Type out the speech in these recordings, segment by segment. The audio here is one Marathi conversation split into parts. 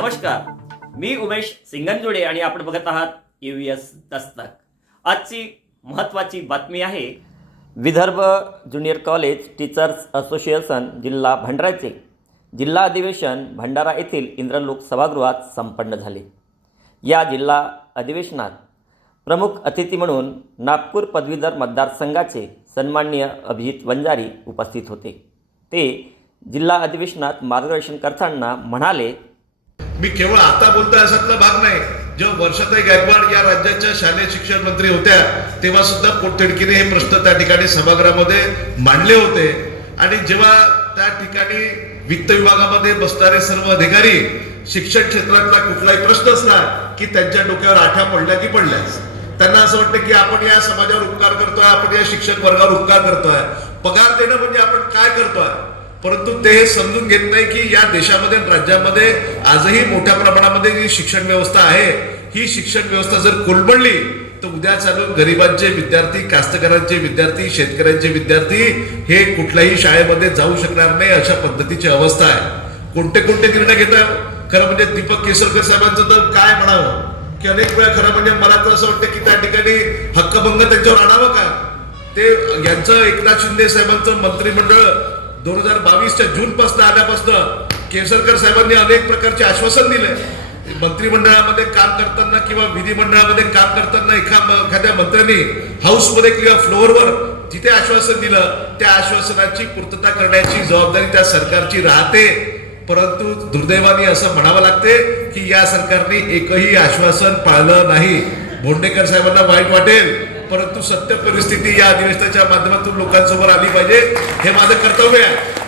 नमस्कार. मी उमेश सिंगनजोडे आणि आपण बघत आहात यू एस दस्तक. आजची महत्त्वाची बातमी आहे Vidarbha junior college teachers association जिल्हा भंडाराचे जिल्हा अधिवेशन भंडारा येथील इंद्रलोक सभागृहात संपन्न झाले. या जिल्हा अधिवेशनात प्रमुख अतिथी म्हणून नागपूर पदवीधर मतदारसंघाचे सन्माननीय अभिजित वंजारी उपस्थित होते. ते जिल्हा अधिवेशनात मार्गदर्शन करताना म्हणाले मी केवळ आता बोलतोय असातला भाग नाही. जेव्हा वर्षाताई गायकवाड या राज्याच्या शालेय शिक्षण मंत्री होत्या तेव्हा सुद्धा पोटतिडकीने हे प्रश्न त्या ठिकाणी सभागृहामध्ये मांडले होते. आणि जेव्हा त्या ठिकाणी वित्त विभागामध्ये बसणारे सर्व अधिकारी शिक्षण क्षेत्रातला कुठलाही प्रश्न असला की त्यांच्या डोक्यावर आठ्या पडल्या की पडल्याच. त्यांना असं वाटतं की आपण या समाजावर उपकार करतोय आपण या शिक्षक वर्गावर उपकार करतोय. पगार देणं म्हणजे आपण काय करतोय? परंतु ते हे समजून घेत नाही की या देशामध्ये राज्यामध्ये आजही मोठ्या प्रमाणामध्ये जी शिक्षण व्यवस्था आहे ही शिक्षण व्यवस्था जर कोलबडली तर उद्या चालून गरिबांचे विद्यार्थी कास्तकारांचे विद्यार्थी शेतकऱ्यांचे विद्यार्थी हे कुठल्याही शाळेमध्ये जाऊ शकणार नाही अशा पद्धतीची अवस्था आहे. कोणते कोणते निर्णय घेतात खरं म्हणजे दीपक केसरकर साहेबांचं तर काय म्हणावं? की अनेक वेळा खरं म्हणजे मला तर असं वाटतं की त्या ठिकाणी हक्कभंग त्यांच्यावर आणावं का? ते यांचं एकनाथ शिंदे साहेबांचं मंत्रिमंडळ दोन हजार बावीसच्या जूनपासून आल्यापासनं आल्यापासून केसरकर साहेबांनी अनेक प्रकारचे आश्वासन दिले. मंत्रिमंडळामध्ये काम करताना किंवा विधिमंडळामध्ये काम करताना एका एखाद्या मंत्र्यांनी हाऊसमध्ये किंवा फ्लोअरवर जिथे आश्वासन दिलं त्या आश्वासनाची पूर्तता करण्याची जबाबदारी त्या सरकारची राहते. परंतु दुर्दैवाने असं म्हणावं लागते की या सरकारने एकही आश्वासन पाळलं नाही. भोंडेकर साहेबांना वाईट वाटेल. परंतु सत्य परिस्थिती या अधिवेशनाच्या माध्यमातून लोकांसमोर आली पाहिजे हे माझं कर्तव्य आहे.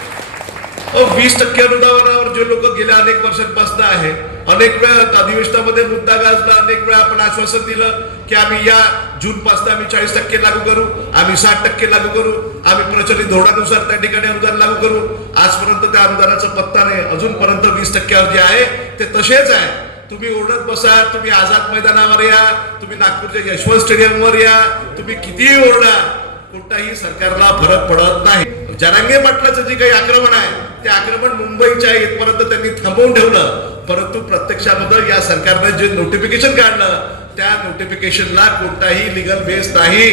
वीस टक्के अनुदानावर जे लोक गेल्या अनेक वर्षांपासून आहे अनेक वेळा अधिवेशनामध्ये मुद्दा गाजला अनेक वेळा आपण आश्वासन दिलं की आम्ही या जून पासून आम्ही चाळीस टक्के लागू करू आम्ही साठ टक्के लागू करू आम्ही प्रचलित धोरणानुसार त्या ठिकाणी अनुदान लागू करू. आजपर्यंत त्या अनुदानाचा पत्ता नाही अजूनपर्यंत वीस टक्क्यावर जे आहे ते तसेच आहे. तुम्ही ओरडत बसा तुम्ही आझाद मैदानावर या तुम्ही नागपूरच्या यशवंत स्टेडियमवर या तुम्ही कितीही ओरडा कोणताही सरकारला फरक पडत नाही. जरांगे पाटलाचं जे काही आक्रमण आहे ते आक्रमण मुंबईच्या इथपर्यंत त्यांनी थांबवून ठेवलं. परंतु प्रत्यक्षामध्ये या सरकारनं जे नोटिफिकेशन काढलं त्या नोटिफिकेशनला कोणताही लिगल बेस नाही.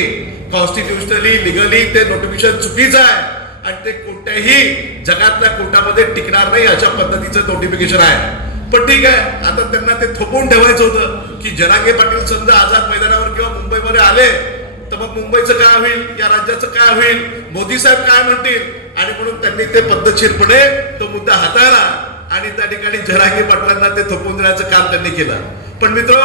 कॉन्स्टिट्युशनली लिगली ते नोटिफिकेशन चुकीचं आहे. आणि ते कोणत्याही जगातल्या कोर्टामध्ये टिकणार नाही अशा पद्धतीचं नोटिफिकेशन आहे. पण ठीक आहे. आता त्यांना ते थोपवून ठेवायचं होतं की जनागे पाटील समजा आझाद मैदानावर किंवा मुंबईमध्ये आले तर मग मुंबईचं काय होईल? या राज्याचं काय होईल? मोदी साहेब काय म्हणतील? आणि म्हणून त्यांनी ते पद्धतशीरपणे तो मुद्दा हाताळला आणि त्या ठिकाणी जरांगे पाटलांना ते थोपवून देण्याचं काम त्यांनी केलं. पण मित्र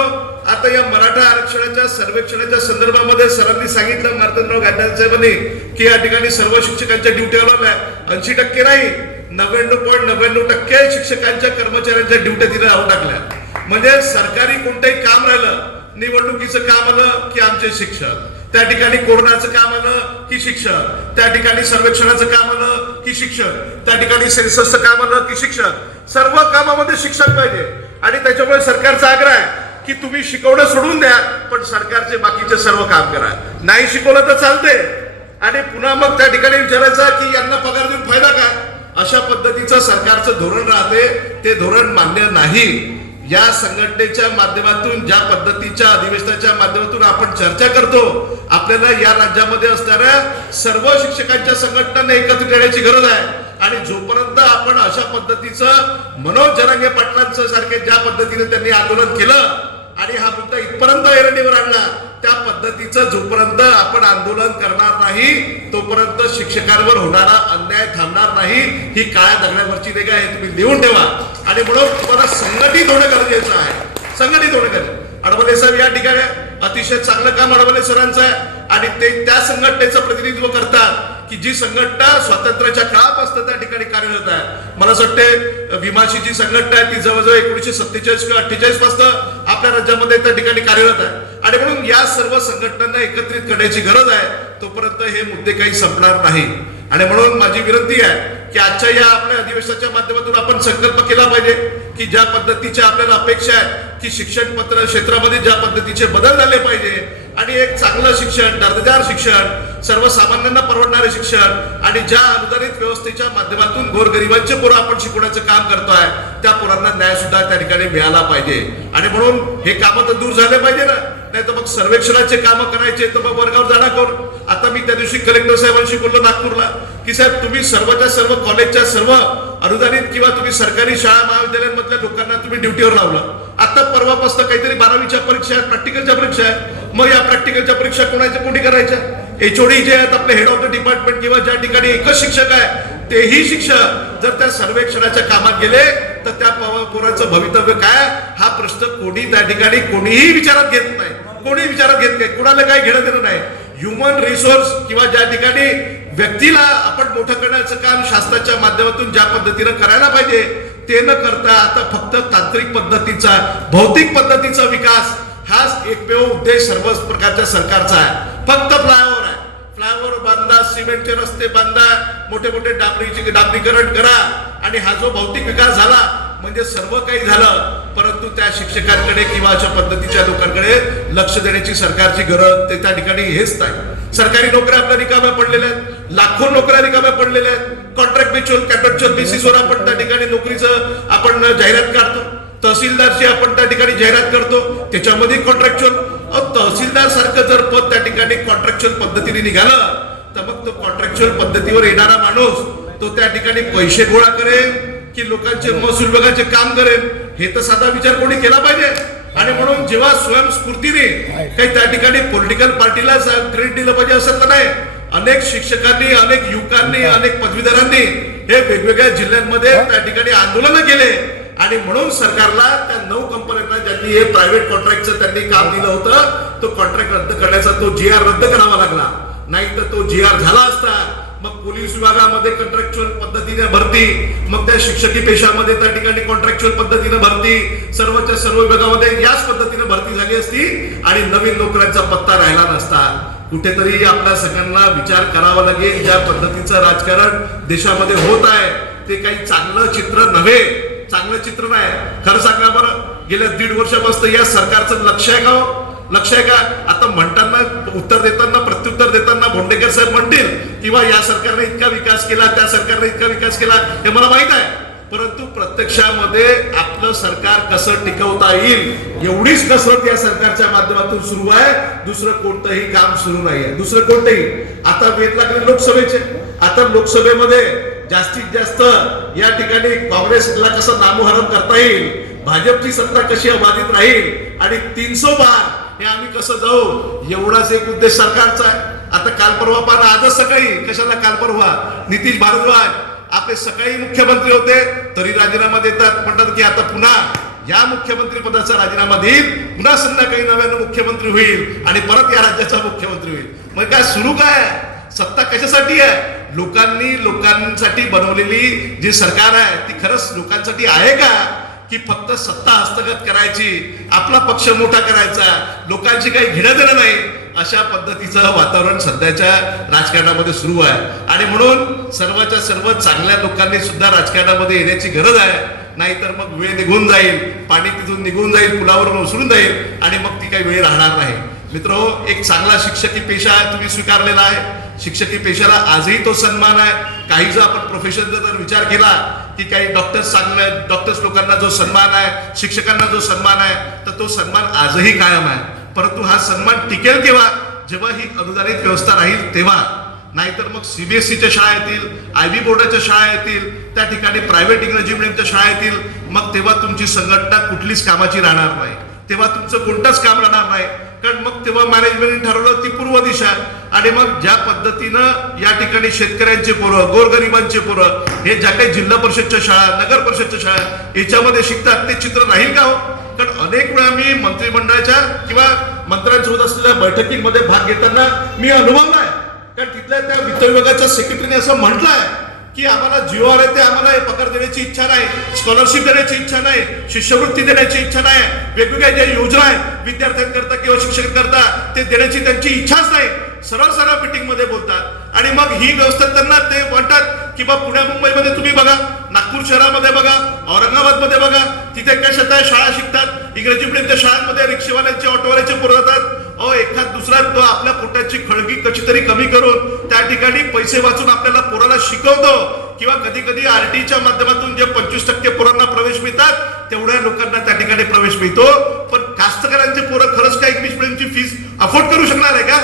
आता या मराठा आरक्षणाच्या सर्वेक्षणाच्या संदर्भामध्ये सरांनी सांगितलं मार्तनराव गांधी साहेबांनी की या ठिकाणी सर्व शिक्षकांच्या ड्युटी लावल्या ऐंशी टक्के नाही. नव्याण्णव पॉईंट नव्याण्णव टक्के शिक्षकांच्या कर्मचाऱ्यांच्या ड्युट्या तिला लावून टाकल्या म्हणजे सरकारी कोणतंही काम राहिलं निवडणुकीचं काम आलं की आमचे शिक्षक. त्या ठिकाणी कोरोनाचं काम आलं की शिक्षक. त्या ठिकाणी सर्वेक्षणाचं काम आलं की शिक्षक. त्या ठिकाणी सेन्ससचं काम आलं की शिक्षक. सर्व कामामध्ये शिक्षक पाहिजे. आणि त्याच्यामुळे सरकारचा आग्रह आहे की तुम्ही शिकवणं सोडून द्या पण सरकारचे बाकीचे सर्व काम करा. नाही शिकवलं तर चालते आणि पुन्हा मग त्या ठिकाणी विचारायचं की यांना पगार देऊन फायदा काय अशा पद्धतीचं सरकारचं धोरण राहते ते धोरण मान्य नाही. या संघटनेच्या माध्यमातून ज्या पद्धतीच्या अधिवेशनाच्या माध्यमातून आपण चर्चा करतो आपल्याला या राज्यामध्ये असणाऱ्या सर्व शिक्षकांच्या संघटनांना एकत्रित येण्याची गरज आहे. आणि जोपर्यंत आपण अशा पद्धतीचं मनोज जरांगे पाटलांचं सारखे ज्या पद्धतीने त्यांनी आंदोलन केलं आणि हा मुद्दा इथपर्यंत ऐरणीवर आणला पद्धतीचं जोपर्यंत आपण आंदोलन करणार नाही तोपर्यंत शिक्षकांवर होणारा अन्याय थांबणार नाही. ही काळ्या दगडावरची रेगा हे तुम्ही लिहून ठेवा. आणि म्हणून तुम्हाला संघटित होणं गरजेचं आहे. संघटित होणं गरजेचं अडवले साहेब या ठिकाणी अतिशय चांगलं काम अडवले सरांचं आहे. आणि ते त्या संघटनेचं प्रतिनिधित्व करतात की जी संघटना स्वातंत्र्याच्या काळापासून त्या ठिकाणी कार्यरत आहे. मला असं वाटते विमाची जी संघटना आहे ती जवळजवळ एकोणीशे सत्तेचाळीस किंवा अठ्ठेचाळीसपासून आपल्या राज्यामध्ये त्या ठिकाणी कार्यरत आहे. आणि म्हणून या सर्व संघटनांना एकत्रित करण्याची गरज आहे तोपर्यंत हे मुद्दे काही संपणार नाही. आणि म्हणून माझी विनंती आहे की आजच्या या आपल्या अधिवेशनाच्या माध्यमातून आपण संकल्प केला पाहिजे की ज्या पद्धतीच्या आपल्याला अपेक्षा आहे की शिक्षण पत्र क्षेत्रामध्ये ज्या पद्धतीचे बदल झाले पाहिजे. आणि एक चांगलं शिक्षण दर्जेदार शिक्षण सर्वसामान्यांना परवडणारे शिक्षण आणि ज्या अनुदानित व्यवस्थेच्या माध्यमातून गोरगरिबांचे पोरं आपण शिकवण्याचं काम करतोय त्या पोरांना न्याय सुद्धा त्या ठिकाणी मिळाला पाहिजे. आणि म्हणून हे कामं तर दूर झाले पाहिजे ना. नाही तर मग सर्वेक्षणाचे कामं करायचे तर मग वर्गावर जाणार कोण? आता मी त्या दिवशी कलेक्टर साहेबांशी बोललो नागपूरला की साहेब तुम्ही सर्वच्या सर्व कॉलेजच्या सर्व अनुदानित किंवा तुम्ही सरकारी शाळा महाविद्यालयांमधल्या लोकांना तुम्ही ड्युटीवर लावलं. आता परवापासून काहीतरी बारावीच्या परीक्षा आहेत प्रॅक्टिकलच्या परीक्षा आहेत. मग या प्रॅक्टिकलच्या परीक्षा कोणाच्या कोणी करायच्या? एचओडी जे आहेत आपले हेड ऑफ द डिपार्टमेंट किंवा ज्या ठिकाणी एकच शिक्षक आहे तेही शिक्षक जर त्या सर्वेक्षणाच्या कामात गेले तर त्या पोराचं भवितव्य काय? हा प्रश्न कोणी त्या ठिकाणी कोणीही विचारात घेत नाही. कोणी विचारात घेत नाही. कोणाला काही घेणं देणं नाही. ह्युमन रिसोर्स किंवा ज्या ठिकाणी व्यक्तीला आपण मोठं करण्याचं काम शास्त्राच्या माध्यमातून ज्या पद्धतीनं करायला पाहिजे ते न करता आता फक्त तांत्रिक पद्धतीचा भौतिक पद्धतीचा विकास हाच एकमेव उद्देश सर्व प्रकारच्या सरकारचा आहे. फक्त फ्लायओव्हर आहे फ्लायओव्हर बांधा सिमेंटचे रस्ते बांधा मोठे मोठे डांबरीचे डांबरीकरण करा आणि हा जो भौतिक विकास झाला म्हणजे सर्व काही झालं परंतु त्या शिक्षकांकडे किंवा अशा पद्धतीच्या लोकांकडे लक्ष देण्याची सरकारची गरज ते त्या ठिकाणी हेच नाही. सरकारी नोकऱ्या आपल्या रिकाम्या पडलेल्या आहेत. लाखो नोकऱ्या रिकाम्या पडलेल्या आहेत. कॉन्ट्रॅक्ट बेचुअल कॅन्ट्रॅक्च्युअल बेसिसवर आपण त्या ठिकाणी नोकरीचं आपण जाहिरात काढतो. तहसीलदारची आपण त्या ठिकाणी जाहिरात करतो. त्याच्यामध्ये कॉन्ट्रॅक्च्युअल तहसीलदार सारखं जर पद त्या ठिकाणी कॉन्ट्रॅक्च्युअल पद्धतीने निघालं तर मग तो कॉन्ट्रॅक्च्युअल पद्धतीवर येणारा माणूस तो त्या ठिकाणी पैसे गोळा करेल की लोकांचे महसूल विभागाचे काम करेल हे तर साधा विचार कोणी केला पाहिजे. आणि म्हणून जेव्हा स्वयंस्फूर्तीने काही त्या ठिकाणी पॉलिटिकल पार्टीला क्रेडिट दिलं पाहिजे असं तर नाही अनेक शिक्षकांनी अनेक युवकांनी अनेक पदवीधरांनी हे वेगवेगळ्या जिल्ह्यांमध्ये त्या ठिकाणी आंदोलनं केले. आणि म्हणून सरकारला त्या नऊ कंपन्यांना ज्यांनी हे प्रायव्हेट कॉन्ट्रॅक्टचं त्यांनी काम दिलं होतं तो कॉन्ट्रॅक्ट रद्द करण्याचा तो जी आर रद्द करावा लागला. नाही तर तो जी आर झाला असता मग पोलीस विभागामध्ये कॉन्ट्रॅक्च्युअल पद्धतीने भरती मग त्या शिक्षकी पेशामध्ये त्या ठिकाणी कॉन्ट्रॅक्च्युअल पद्धतीने भरती सर्वच्या सर्व विभागामध्ये याच पद्धतीने भरती झाली असती आणि नवीन नोकऱ्यांचा पत्ता राहिला नसता. कुठेतरी आपल्या सगळ्यांना विचार करावा लागेल ज्या पद्धतीचं राजकारण देशामध्ये होत आहे ते काही चांगलं चित्र नव्हे. चांगलं चित्र नाही. खरं सांगा बरं गेल्या दीड वर्षापासून या सरकारचं लक्ष आहे का हो? लक्ष आहे का? आता म्हणताना उत्तर देताना प्रत्युत्तर देताना भोंडेकर साहेब म्हणतील किंवा या सरकारने इतका विकास केला त्या सरकारने इतका विकास केला हे मला माहीत आहे. परंतु प्रत्यक्षामध्ये आपलं सरकार कसं टिकवता येईल एवढीच कसरत या सरकारच्या माध्यमातून सुरू आहे. दुसरं कोणतंही काम सुरू नाहीये. दुसरं कोणतंही. आता वेध लागले लोकसभेचे. आता लोकसभेमध्ये जास्तीत जास्त या ठिकाणी काँग्रेसला कसं नामोहरम करता येईल भाजपची सत्ता कशी अबाधित राहील आणि तीनशे बार हे आम्ही कसं जाऊ एवढाच एक उद्देश सरकारचा आहे. आता काल परवा पाहा आजच सकाळी कशाला काल परवा नितीश भारद्वाज आपले सकाळी मुख्यमंत्री होते तरी राजीनामा देतात. म्हणतात की आता पुन्हा या मुख्यमंत्री पदाचा राजीनामा देईल पुन्हा संध्याकाळी नव्यानं मुख्यमंत्री होईल आणि परत या राज्याचा मुख्यमंत्री होईल. मग काय सुरू काय सत्ता कशासाठी आहे? लोकांनी लोकांसाठी बनवलेली जी सरकार आहे ती खरंच लोकांसाठी आहे का? की फक्त सत्ता हस्तगत करायची आपला पक्ष मोठा करायचा लोकांची काही घेणं देणं नाही अशा पद्धतीचं वातावरण सध्याच्या राजकारणामध्ये सुरू आहे. आणि म्हणून सर्वच्या सर्व चांगल्या लोकांनी सुद्धा राजकारणामध्ये येण्याची गरज आहे. नाहीतर मग वेळ निघून जाईल पाणी तिथून निघून जाईल पुलावरून उसळून जाईल आणि मग ती काही वेळ राहणार नाही. मित्र एक चांगला शिक्षकी पेशा तुम्ही स्वीकारलेला आहे. शिक्षकी पेशाला आजही तो सन्मान आहे. काही जर आपण प्रोफेशनचा जर विचार केला की काही डॉक्टर्स चांगले डॉक्टर्स लोकांना जो सन्मान आहे शिक्षकांना जो सन्मान आहे तर तो सन्मान आजही कायम आहे. परंतु हा सन्मान टिकेल केव्हा? जेव्हा ही अनुदानित व्यवस्था राहील तेव्हा. नाहीतर मग सीबीएसईच्या शाळा येतील आय बी बोर्डाच्या शाळा येतील त्या ठिकाणी प्रायव्हेट इंग्रजी मिडियमच्या शाळा येतील. मग तेव्हा तुमची संघटना कुठलीच कामाची राहणार नाही. तेव्हा तुमचं कोणतंच काम राहणार नाही. कारण मग तेव्हा मॅनेजमेंटने ठरवलं ती पूर्व दिशा. आणि मग ज्या पद्धतीनं या ठिकाणी शेतकऱ्यांचे पोरं गोरगरिबांचे पोरं हे ज्या काही जिल्हा परिषदच्या शाळा नगर परिषदच्या शाळा याच्यामध्ये शिकतात ते चित्र राहील का हो? कारण अनेक वेळा मी मंत्रिमंडळाच्या किंवा मंत्र्यांसोबत असलेल्या बैठकीमध्ये भाग घेताना मी अनुभवलाय कारण तिथल्या त्या वित्त विभागाच्या सेक्रेटरीने असं म्हटलंय की आम्हाला जिओ आर ते आम्हाला पगार देण्याची इच्छा नाही स्कॉलरशिप देण्याची इच्छा नाही शिष्यवृत्ती देण्याची इच्छा नाही. वेगवेगळ्या ज्या योजना आहेत विद्यार्थ्यांकरता किंवा शिक्षकांकरता ते देण्याची त्यांची इच्छाच नाही. सरळ सरळ मिटिंगमध्ये बोलतात. आणि मग ही व्यवस्था त्यांना ते म्हणतात की बा पुण्या मुंबईमध्ये तुम्ही बघा नागपूर शहरामध्ये बघा औरंगाबादमध्ये बघा तिथे काय त्या शाळा शिकतात इंग्रजी मिडियमच्या शाळांमध्ये रिक्षेवाल्यांचे ऑटोवाल्याचे पोरं जातात. अहो एखाद दुसरा तो आपल्या पोटाची खळगी कशी तरी कमी करून त्या ठिकाणी पैसे वाचून आपल्याला पोराला शिकवतो. किंवा कधी कधी आरटीच्या माध्यमातून जे पंचवीस टक्के पोरांना प्रवेश मिळतात तेवढ्या लोकांना त्या ठिकाणी प्रवेश मिळतो. पण कास्तकऱ्यांचे पोरं खरंच काय इंग्लिश मिडियमची फीस अफोर्ड करू शकणार आहे का?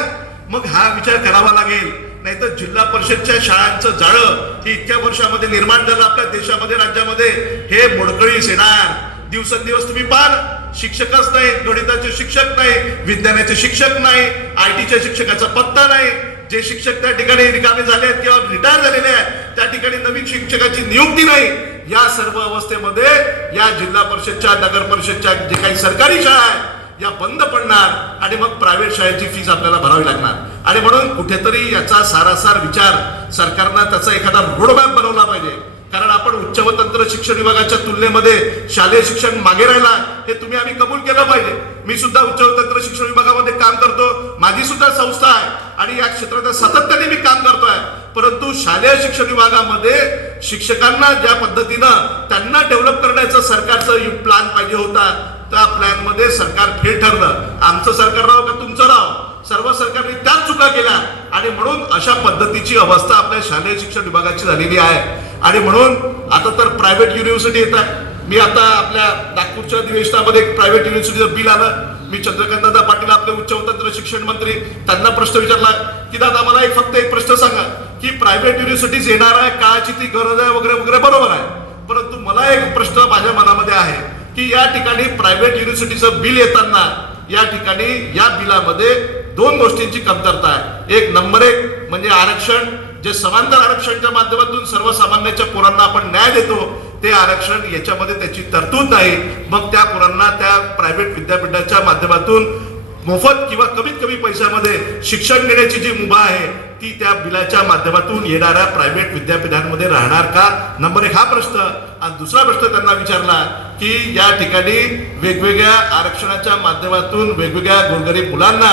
मग हा विचार करावा लागेल. नाहीतर जिल्हा परिषदच्या शाळांचं जाळं हे इतक्या वर्षामध्ये निर्माण झालं आपल्या देशामध्ये राज्यामध्ये. हे मोडकळीस येणार. दिवसेंदिवस तुम्ही पाहाल शिक्षकच नाही गणिताचे शिक्षक नाही विज्ञानाचे शिक्षक नाही आय टीच्या शिक्षकाचा पत्ता नाही. जे शिक्षक त्या ठिकाणी रिकामे झाले आहेत किंवा रिटायर झालेले आहेत त्या ठिकाणी नवीन शिक्षकाची नियुक्ती नाही. या सर्व अवस्थेमध्ये या जिल्हा परिषदच्या नगर परिषदच्या जे काही सरकारी शाळा आहेत या बंद पडणार आणि मग प्रायव्हेट शाळेची फीस आपल्याला भरावी लागणार. आणि म्हणून कुठेतरी याचा सारासार विचार सरकारनं त्याचा एखादा रोडमॅप बनवला पाहिजे. कारण आपण उच्च व तंत्र शिक्षण विभागाच्या तुलनेमध्ये शालेय शिक्षण मागे राहिला हे तुम्ही आम्ही कबूल केलं पाहिजे. मी सुद्धा उच्च व तंत्र शिक्षण विभागामध्ये काम करतो माझी सुद्धा संस्था आहे आणि या क्षेत्रात सातत्याने मी काम करतोय. परंतु शालेय शिक्षण विभागामध्ये शिक्षकांना ज्या पद्धतीनं त्यांना डेव्हलप करण्याचं सरकारचं प्लॅन पाहिजे होता त्या प्लॅनमध्ये सरकार फेल ठरलं. आमचं सरकार राव का तुमचं राव सर्व सरकारने त्याच चुका केल्या. आणि म्हणून अशा पद्धतीची अवस्था आपल्या शालेय शिक्षण विभागाची झालेली आहे. आणि म्हणून आता तर प्रायव्हेट युनिव्हर्सिटी येत आहे. मी आता आपल्या नागपूरच्या अधिवेशनामध्ये एक प्रायव्हेट युनिव्हर्सिटीचं बिल आलं. मी चंद्रकांतदा पाटील आपले उच्च व तंत्र शिक्षण मंत्री त्यांना प्रश्न विचारला की दादा मला एक फक्त एक प्रश्न सांगा की प्रायव्हेट युनिव्हर्सिटीज येणार आहे? काळाची ती गरज आहे वगैरे वगैरे बरोबर आहे. परंतु मला एक प्रश्न माझ्या मनामध्ये आहे. की या ठिकाणी प्रायव्हेट युनिव्हर्सिटीचं बिल येताना या ठिकाणी या बिलामध्ये दोन गोष्टींची कमतरता आहे. एक नंबर एक म्हणजे आरक्षण. जे समांतर आरक्षणच्या माध्यमातून सर्वसामान्यांच्या पोरांना आपण न्याय देतो ते आरक्षण याच्यामध्ये त्याची तरतूद नाही. मग त्या पोरांना त्या प्रायव्हेट विद्यापीठाच्या माध्यमातून मोफत किंवा कमीत कमी पैशामध्ये शिक्षण घेण्याची जी मुभा आहे ती त्या बिलाच्या माध्यमातून येणाऱ्या प्रायव्हेट विद्यापीठांमध्ये राहणार का? नंबर एक हा प्रश्न. आणि दुसरा प्रश्न त्यांना विचारला की या ठिकाणी वेगवेगळ्या आरक्षणाच्या माध्यमातून वेगवेगळ्या गोरगरीब मुलांना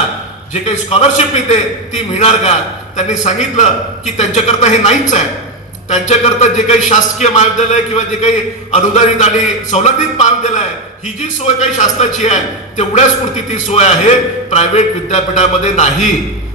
जे काही स्कॉलरशिप मिळते ती मिळणार का? त्यांनी सांगितलं की त्यांच्याकरता हे नाहीच आहे. त्यांच्याकरता जे काही शासकीय महाविद्यालय किंवा जे काही अनुदानित आणि सवलतीत महाविद्यालय आहे ही जी सोय काही शासनाची आहे तेवढ्याच पुरती ती सोय आहे प्रायव्हेट विद्यापीठामध्ये नाही.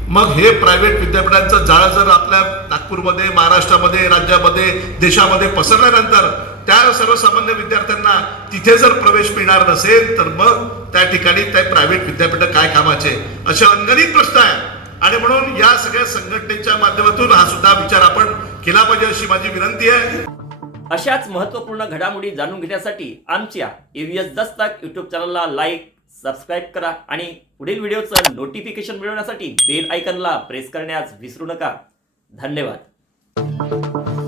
मग हे प्रायव्हेट विद्यापीठांचं जाळं जर आपल्या नागपूरमध्ये महाराष्ट्रामध्ये राज्यामध्ये देशामध्ये पसरल्यानंतर त्या सर्वसामान्य विद्यार्थ्यांना तिथे जर प्रवेश मिळणार नसेल तर मग त्या ठिकाणी त्या प्रायव्हेट विद्यापीठ काय कामाचे? असे अंगणित प्रश्न आहे आणि म्हणून या सगळ्या संघटनेच्या माध्यमातून हा सुद्धा विचार आपण केला पाहिजे अशी माझी विनंती आहे. अशाच महत्त्वपूर्ण घडामोडी जाणून घेण्यासाठी आमच्या एव्हीएस दस्तक युट्यूब चॅनलला लाईक सबस्क्राईब करा आणि पुढील व्हिडिओचं नोटिफिकेशन मिळवण्यासाठी बेल आयकनला प्रेस करण्यास विसरू नका. धन्यवाद.